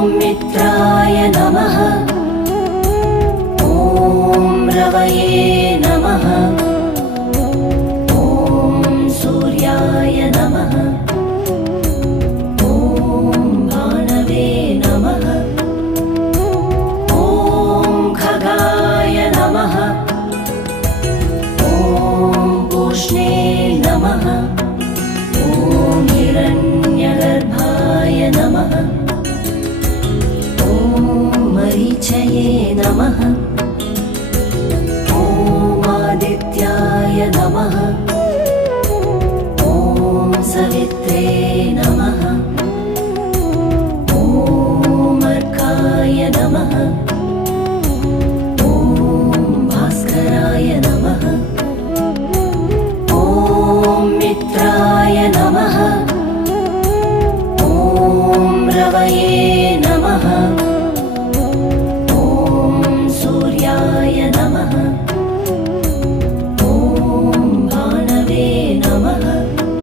मित्राय नमः। ॐ रवये नमः। ॐ सूर्याय नमः। ॐ भानवे नमः। ॐ खगाय नमः। ॐ पूष्णे नमः। ॐ हिरण्यगर्भाय नमः। मरीचये नमः। ॐ आदित्याय नमः। ॐ सवित्रे